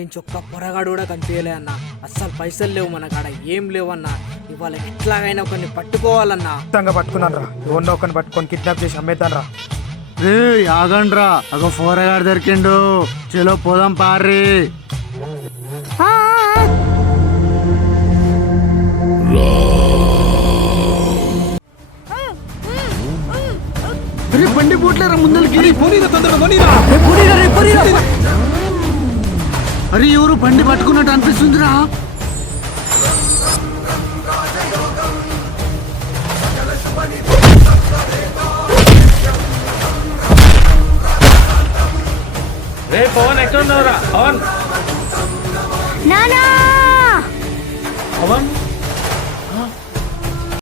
నుంచి ఒక్క పొరగాడు కూడా కనిపించలే అన్న. అస్సలు పైసలు లేవు మన కాడ, ఏం లేవు అన్న. ఇవాళ ఎట్లాగైనా ఒకరిని పట్టుకోవాలన్నా. ఖచ్చితంగా పట్టుకున్నాను రా, ఎవరినో ఒకరిని పట్టుకొని కిడ్నాప్ చేసి అమ్మేతాను రా. రే ఆగండ్రా, అగో పోరగాడు దొరికిండు, చలో పోదాం పార్రీ. బండి పోట్లేరా ముందరికి. అరే ఎవరు బండి పట్టుకున్నట్టు అనిపిస్తుందిరా. రే పవన్ ఎక్కడ ఉన్నావురా? పవన్ నానా పవన్